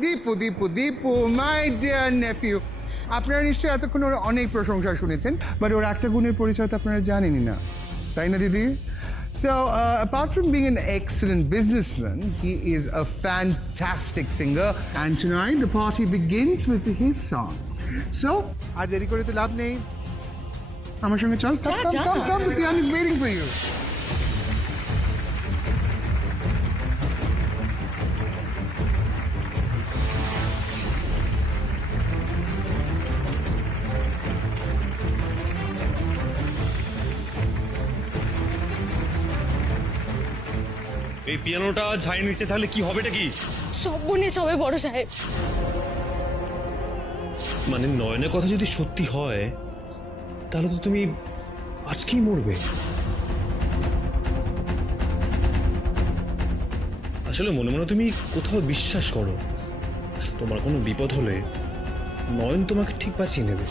Dipu Dipu Dipu my dear nephew, আপনারা নিশ্চয়ই এতক্ষণ ওর অনেক প্রশংসা শুনেছেন, বাট ওর একটা গুণের পরিচয় তো আপনারা জানেনই না, তাই না দিদি? So, apart from being an excellent businessman, he is a fantastic singer. And tonight, the party begins with his song. So, aaj deri kore to labh nei. Amar sange chal, come, the piano is waiting for you. এই পিয়ানোটা ঝাই নিচে তাহলে কি হবেটা কি? সব বনে সবে বড় সাহেব। মানে নয়নের কথা যদি সত্যি হয় তাহলে তো তুমি আজকেই মরবে। আসলে মনে মনে তুমি কোথাও বিশ্বাস করো তোমার কোনো বিপদ হলে নয়ন তোমাকে ঠিক বাঁচিয়ে নেবে।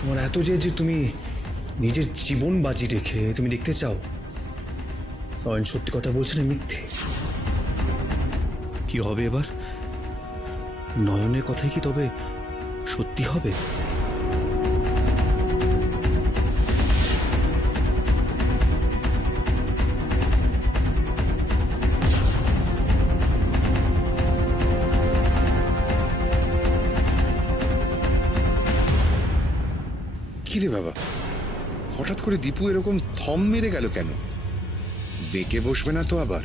তোমার এত যে তুমি নিজের জীবন বাজি রেখে তুমি দেখতে চাও নয়ন সত্যি কথা বলছে না মিথ্যে। কি হবে এবার? নয়নের কথাই কি তবে সত্যি হবে? কি রে বাবা, হঠাৎ করে দীপু এরকম থম মেরে গেল কেন? বেঁকে বসবে না তো আবার?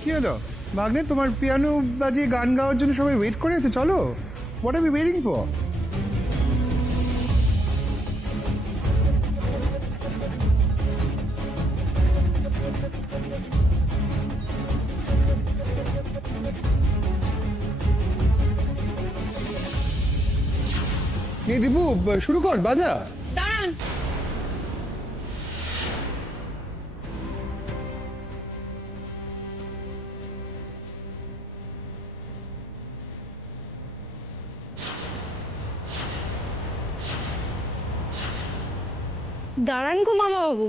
কি হলো ভাগ্নে, তোমার পিয়ানো বাজিয়ে গান গাওয়ার জন্য সবাই ওয়েট করে আছে, চলো। What are we waiting for? Dipu শুরু কর, বাজা। দাঁড়ান, দাঁড়ান গো মামা বাবু,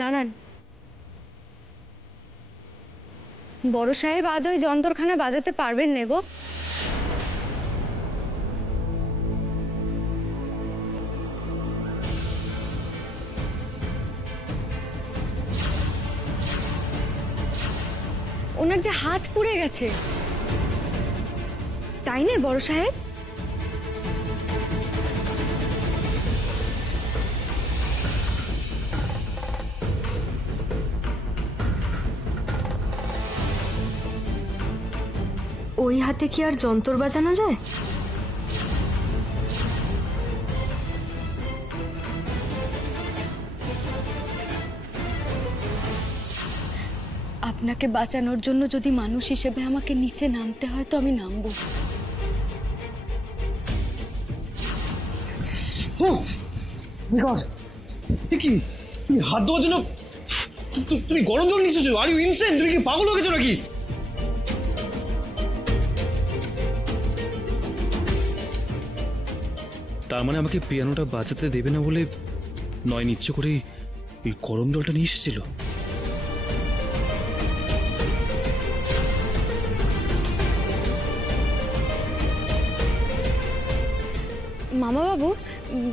দাঁড়ান। বড় সাহেব আজ ওই যন্ত্রখানা বাজাতে পারবেন না গো। ওনার যে হাত পুড়ে গেছে, তাই না বড় সাহেব? ওই হাতে কি আর যন্ত্র বাজানো যায়? আপনাকে বাঁচানোর জন্য যদি মানুষ হিসেবে আমাকে নিচে নামতে হয় তো আমি নামবো। কি তুমি হাত ধোয়ার জন্য তুমি গরম জল নিয়েছো? Are you insane? তুমি কি পাগল হয়ে গেছো নাকি? তার মানে আমাকে পিয়ানোটা বাজাতে দেবে না বলে নয়ন ইচ্ছে করে এই গরম জলটা নিয়ে এসেছিল? মামা বাবু,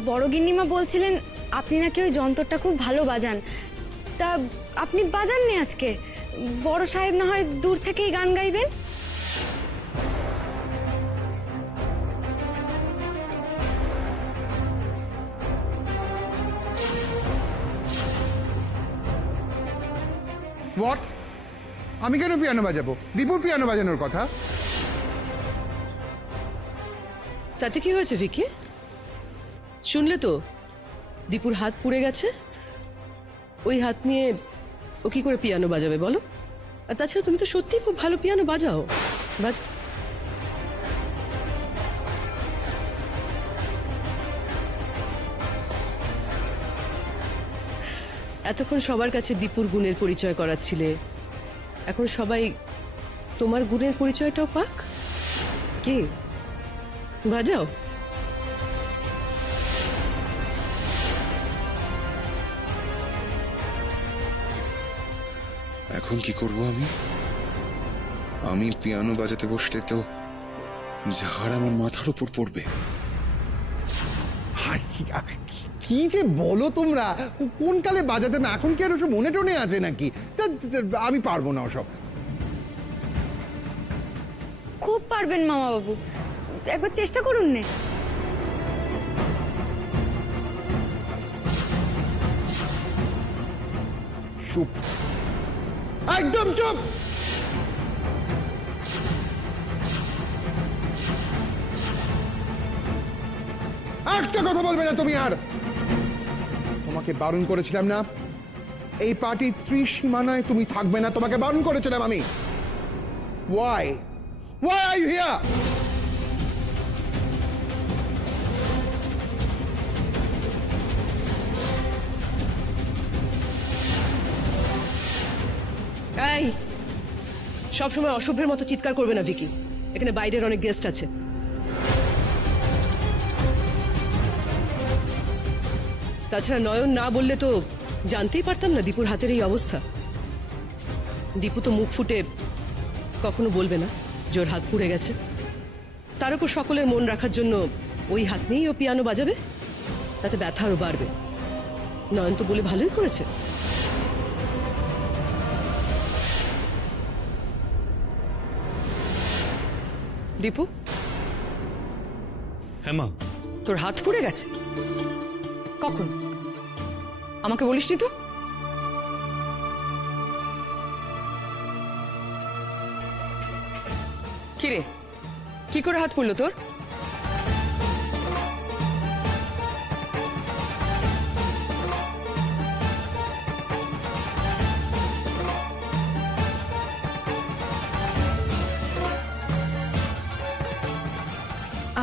বড় গিন্নিমা বলছিলেন আপনি নাকি ওই যন্ত্রটা খুব ভালো বাজান, তা আপনি বাজাননি আজকে? বড় সাহেব না হয় দূর থেকেই গান গাইবেন। হোয়াট? আমি কেন পিয়ানো বাজাবো? দীপুর পিয়ানো বাজানোর কথা। তাতে কি হয়েছে ভিকি? শুনলে তো, দীপুর হাত পুড়ে গেছে। ওই হাত নিয়ে ও কি করে পিয়ানো বাজাবে বলো? আর তাছাড়া তুমি তো সত্যি খুব ভালো পিয়ানো বাজাও। বাজাও। এতক্ষণ সবার কাছে দীপুর গুণের পরিচয় করাচ্ছিলে, এখন সবাই তোমার গুণের পরিচয়টাও পাক। কে বাজাও? এখন কি করব আমি? আমি পিয়ানো বাজাতে বসলে তো ঝাড় আমার মাথার উপর পড়বে। কি যে বলো তোমরা, কোন কালে বাজাতে না, এখন কি আর ওসব মনে টনে আছে নাকি? আমি পারবো না ওসব। খুব পারবেন মামা বাবু, একবার চেষ্টা করুন নে। চুপ, একদম চুপ। একটা কথা বলবে না তুমি আর। তোমাকে বারণ করেছিলাম না এই পার্টির ত্রিসীমানায় তুমি থাকবে না? তোমাকে বারণ করেছিলাম আমি। Why are you here? এই সবসময় অসভ্যের মতো চিৎকার করবে না ভিকি, এখানে বাইরের অনেক গেস্ট আছে। তাছাড়া নয়ন না বললে তো জানতেই পারতাম না দীপুর হাতের এই অবস্থা। দীপু তো মুখ ফুটে কখনো বলবে না যে ওর হাত পুড়ে গেছে। তার উপর সকলের মন রাখার জন্য ওই হাত নিয়েই ও পিয়ানো বাজাবে, তাতে ব্যথা আরও বাড়বে। নয়ন তো বলে ভালোই করেছে। দীপু, হ্যাঁ মা। তোর হাত পুড়ে গেছে? কখন? আমাকে বলিসনি তো? কিরে, কি করে হাত পুড়লো তোর?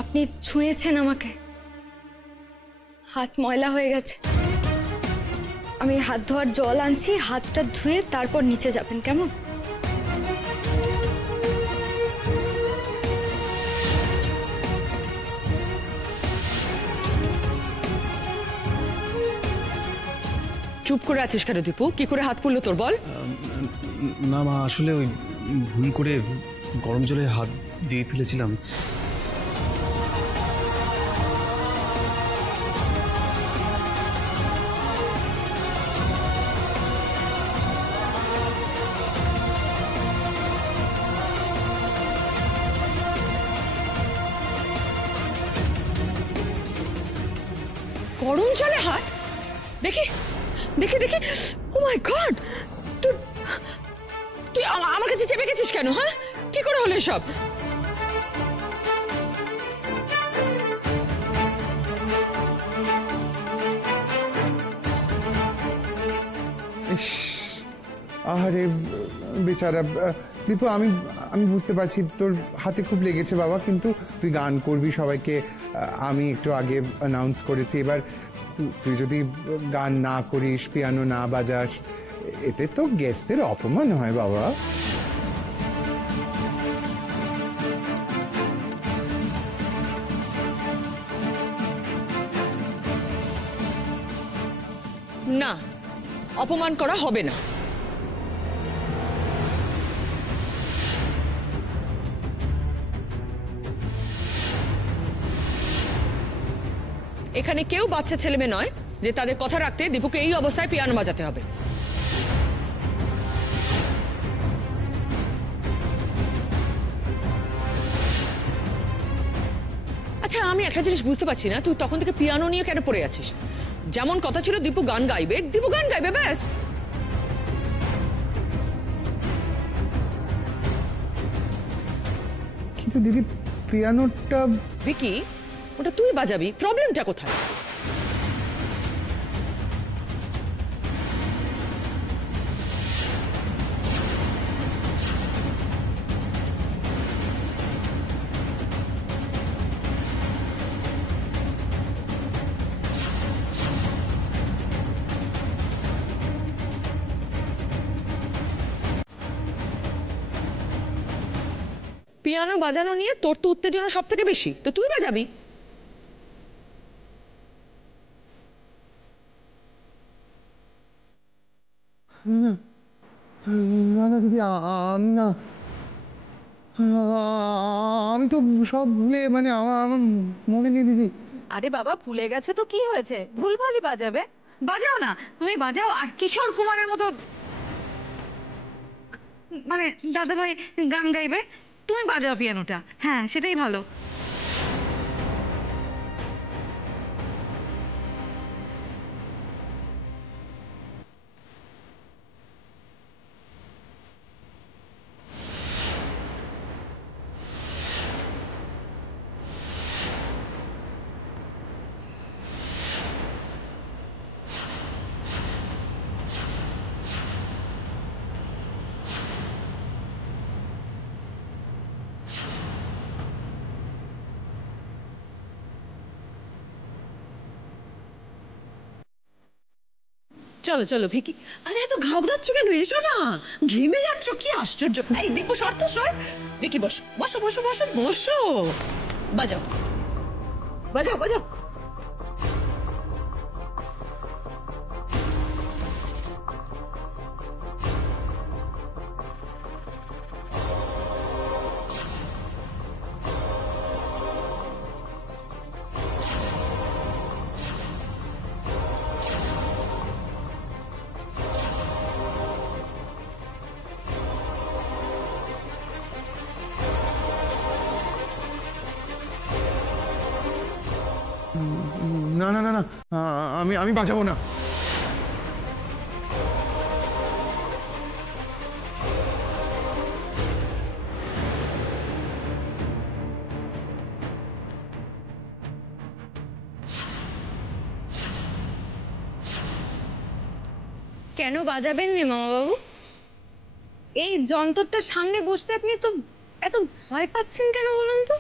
আপনি ছুঁয়েছেন আমাকে, হাত ময়লা হয়ে গেছে। আমি হাত ধোয়ার জল আনছি, হাতটা ধুয়ে তারপর নিচে যাবেন, কেমন? চুপ করে আছিস কেন দীপু? কি করে হাত পুড়লো তোর বল? না মা, আসলে ওই ভুল করে গরম জলে হাত দিয়ে ফেলেছিলাম। গরম জলে হাত? দেখি দেখি দেখি। ও মাই গড, তুই আমার কাছে চেপে গেছিস কেন? হ্যাঁ, কি করে হলো এসব? আরে বেচারা দীপু, আমি বুঝতে পারছি তোর হাতে খুব লেগেছে বাবা, কিন্তু তুই গান করবি সবাইকে, আমি একটু আগে অ্যানাউন্স করেছি। এবার তুই যদি গান না করিস, পিয়ানো না বাজাস, এতে তো গেস্টদের অপমান হয় বাবা। না, অপমান করা হবে না। এখানে কেউ বাচ্চা ছেলে মেয়ে নয় যে তাদের কথা রাখতে দীপুকে এই অবস্থায় পিয়ানো বাজাতে হবে। আচ্ছা, আমি একটা জিনিস বুঝতে পারছি না, তুই তখন থেকে পিয়ানো নিয়ে কেন পড়ে আছিস? যেমন কথা ছিল দীপু গান গাইবে, দীপু গান গাইবে, ব্যাস। কিন্তু দিদি, পিয়ানোটা ভিকি, ওটা তুই বাজাবি, প্রবলেমটা কোথায়? পিয়ানো বাজানো নিয়ে তোর তো উত্তেজনা সব থেকে বেশি, তো তুই বাজাবি। না না দিদি, আমি না, আমি তো সব ভুলে, মানে আমার মনে নেই দিদি। আরে বাবা, ভুলে গেছে তো কি হয়েছে, ভুলভালই বাজাবে। বাজাও না, তুমি বাজাও। আর কিশোর কুমারের মতো মানে দাদাভাই গান গাইবে, তুমি বাজাও পিয়ানোটা। হ্যাঁ, সেটাই ভালো। চলো চলো ভিকি। আরে এত ঘাবড়াচ্ছ কেন? এসো না, ঘেমে যাচ্ছ, কি আশ্চর্য। এই দীপু শর্ত সর। ভিকি বসো বসো বসো বসো বসো, বাজাও বাজাও বাজাও। না না না না, আমি বাঁচাবো না। কেন বাজাবেন না মামাবাবু? এই যন্ত্রটার সামনে বসতে আপনি তো এত ভয় পাচ্ছেন কেন বলুন তো?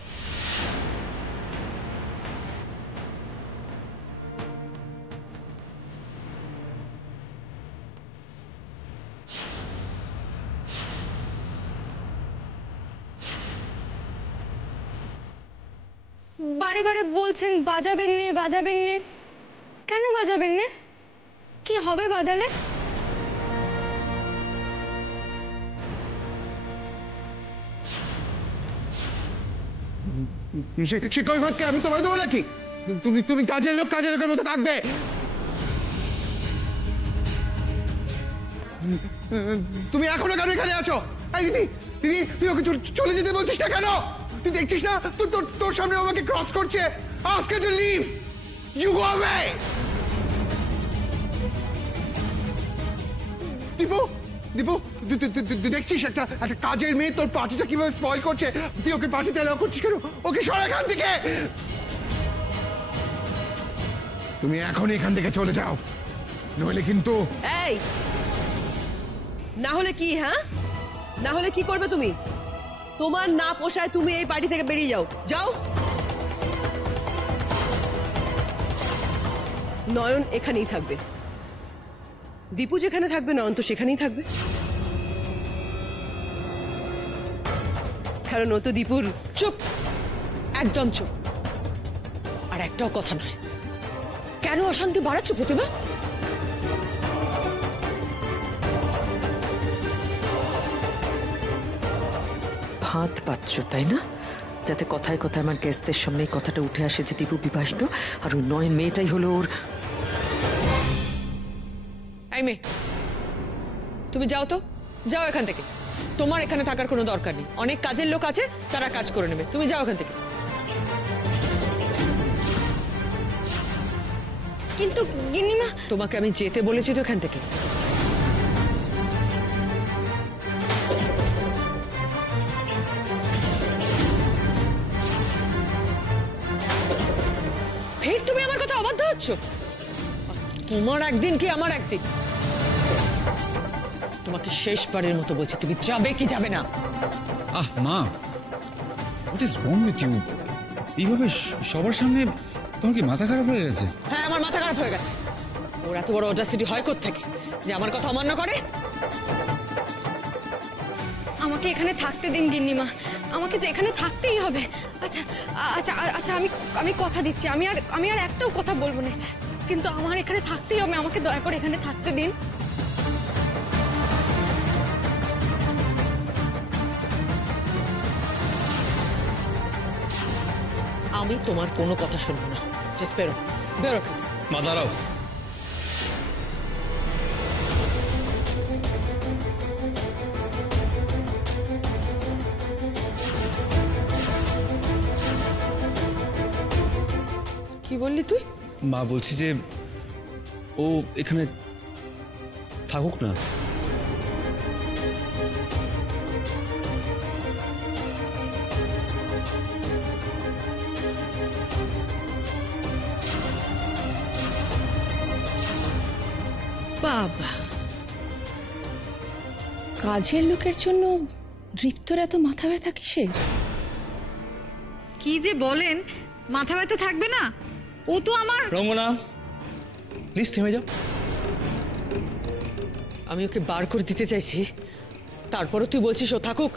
বারে বারে বলছেন বাজাবেন না বাজাবেন না, কেন বাজাবেন না? কি হবে বাজালে? শিক্ষক ঘরকে আমি তোমায় দেবো নাকি? তুমি কাজের লোক, কাজের লোকের মতো থাকবে। তুমি এখনো কেন এখানে আছো? এই দিদি, দিদি, তুই ওকে চলে যেতে বলছিস না কেন? তুই দেখছিস না তোর সামনে আমাকে ক্রস করছে? Ask her to leave, you go away. Dipu, Dipu, তুই দেখছিস একটা কাজের মেয়ে তোর পার্টিটা কিভাবে স্পয়েল করছে? তুই ওকে পার্টিতে এলাও করছিস কেন? ওকে সর এখান থেকে। তুমি এখন এখান থেকে চলে যাও, নইলে কিন্তু। এই, না হলে কি? হ্যাঁ, না হলে কি করবে তুমি? তোমার না পোষায় তুমি এই পার্টি থেকে বেরিয়ে যাও, যাও। নয়ন এখানেই থাকবে, দীপু যেখানে থাকবে নয়ন তো সেখানেই থাকবে, কারণ ও তো দীপুর। চুপ, একদম চুপ। আর একটাও কথা নয়। কেন অশান্তি বাড়াচ্ছ প্রতিভা? ভাত পাচ্ছ তাই না, যাতে কথায় কথায় আমার গেস্টদের সামনে এই কথাটা উঠে আসে যে দীপু বিবাহিত আর ওই নয় মেয়েটাই হলো ওর। এই মেয়ে, তুমি যাও তো, যাও এখান থেকে। তোমার এখানে থাকার কোনো দরকার নেই, অনেক কাজের লোক আছে, তারা কাজ করে নেবে। তুমি যাও এখান থেকে। কিন্তু গিন্নিমা, তোমাকে আমি যেতে বলেছি তো এখান থেকে। ফের তুমি আমার কথা অবাধ্য হচ্ছ। তোমার একদিন কি আমার একদিন। তোমাকে শেষবারের মতো বলছি, তুমি যাবে কি যাবে না? আহ মা, what is wrong with you? এইভাবে সবার সামনে তোমার কি মাথা খারাপ হয়ে গেছে? হ্যাঁ, আমার মাথা খারাপ হয়ে গেছে। ওর এত বড় অডাসিটি হয় কোত্থেকে যে আমার কথা অমান্য করে? আমাকে এখানে থাকতে দিন গিন্নিমা, আমাকে তো এখানে থাকতেই হবে। আচ্ছা আচ্ছা আচ্ছা, আমি কথা দিচ্ছি, আমি আর একটাও কথা বলবো না, কিন্তু আমার এখানে থাকতেই হবে। আমাকে দয়া করে এখানে থাকতে দিন। আমি তোমার কোনো কথা শুনবো না। জাস্ট বেরো, বেরো এখান থেকে। মা দাঁড়াও। কি বললি তুই? মা বলছি যে ও এখানে থাকুক না। বাবা, কাজের লোকের জন্য রিক্তর এত মাথা ব্যথা কিসের? কি যে বলেন, মাথা ব্যথা থাকবে না? ও তো আমার। রঙ্গনা প্লিজ থেমে যাও। আমি ওকে বার করে দিতে চাইছি, তারপরও তুই বলছিস ও থাকুক?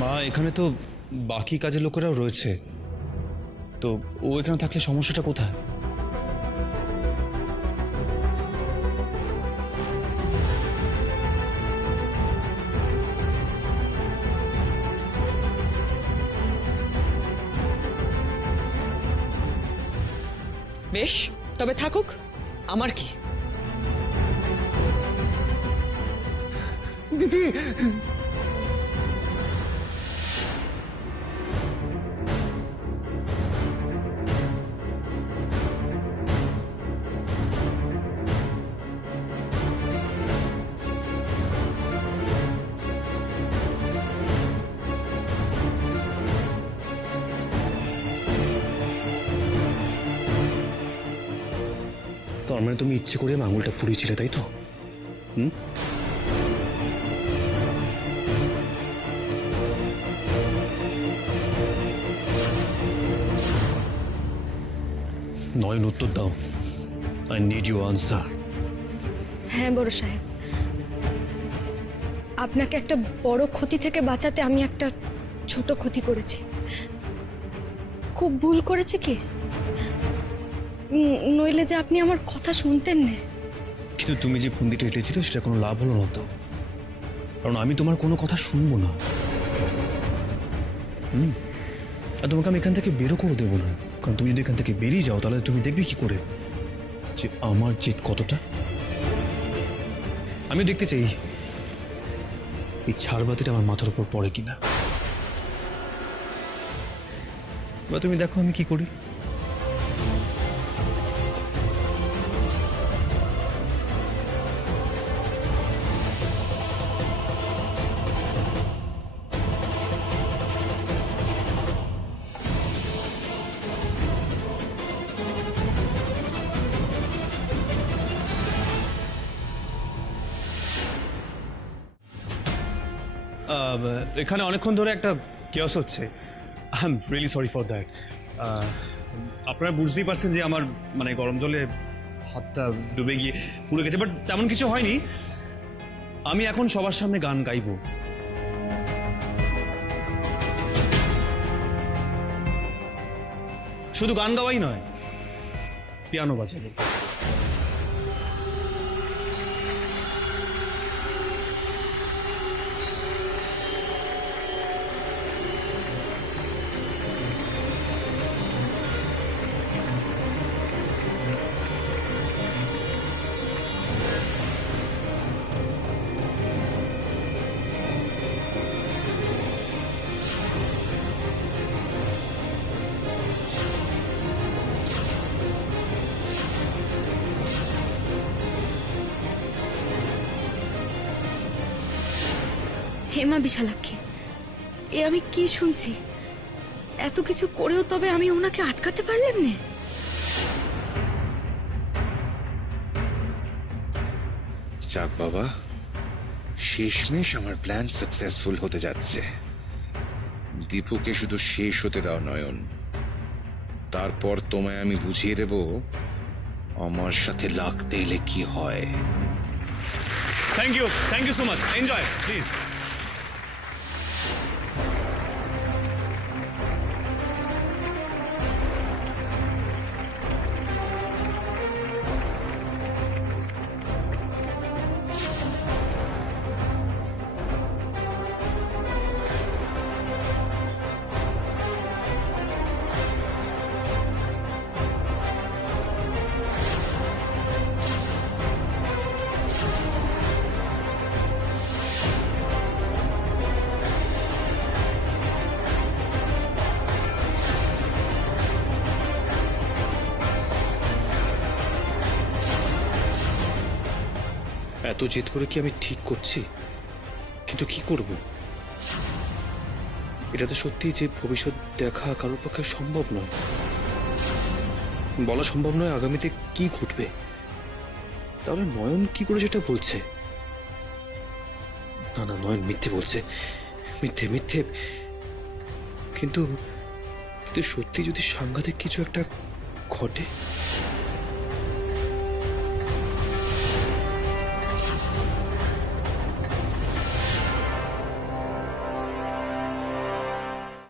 মা এখানে তো বাকি কাজের লোকেরাও রয়েছে, তো ও এখানে থাকলে সমস্যাটা কোথায়? বেশ, তবে থাকুক, আমার কি? দিদি, তার মানে তুমি ইচ্ছে করে আঙুলটা পুড়িয়েছিলে, তাই তো? নয়ন, উত্তর দাও। I need you answer. হ্যাঁ বড় সাহেব, আপনাকে একটা বড় ক্ষতি থেকে বাঁচাতে আমি একটা ছোট ক্ষতি করেছি। খুব ভুল করেছে কি, নইলে যে আপনি আমার কথা শুনতেন না। কিন্তু তুমি যে ফন্দিটা এঁটেছিলে সেটা কোনো লাভ হলো না তো, কারণ আমি তোমার কোনো কথা শুনবো না। আর তোমাকে আমি এখান থেকে বেরো করে দেবো না, কারণ তুমি যদি এখান থেকে বেরিয়ে যাও তাহলে তুমি দেখবে কি করে যে আমার জিত কতটা। আমি দেখতে চাই এই ছাড়বাতিটা আমার মাথার উপর পড়ে কিনা। বা তুমি দেখো আমি কি করি। এখানে অনেকক্ষণ ধরে একটা কেওস হচ্ছে। I am really sorry for that. আপনারা বুঝতেই পারছেন যে আমার মানে গরম জলে হাতটা ডুবে গিয়ে পুড়ে গেছে, বাট তেমন কিছু হয়নি। আমি এখন সবার সামনে গান গাইবো। শুধু গান গাওয়াই নয়, পিয়ানো বাজাবো। হেমা বিশালাক্ষী, এ আমি কি শুনছি? এত কিছু করেও তবে আমি ওনাকে আটকাতে পারলাম না। যাক বাবা, শেষমেশ আমার প্ল্যান সাকসেসফুল হতে যাচ্ছে। দীপুকে শুধু শেষ হতে দাও নয়ন, তারপর তোমায় আমি বুঝিয়ে দেব আমার সাথে লাগতে এলে কি হয়। Thank you so much. Enjoy please. জেদ করে কি আমি ঠিক করছি? কিন্তু কি করব? এটা তো সত্যি যে ভবিষ্যৎ দেখা কারোর পক্ষে সম্ভব নয়, বলা সম্ভব নয় আগামীতে কি ঘটবে। তাহলে নয়ন কি করে সেটা বলছে? না না, নয়ন মিথ্যে বলছে, মিথ্যে মিথ্যে। কিন্তু সত্যি যদি সাংঘাতিক কিছু একটা ঘটে,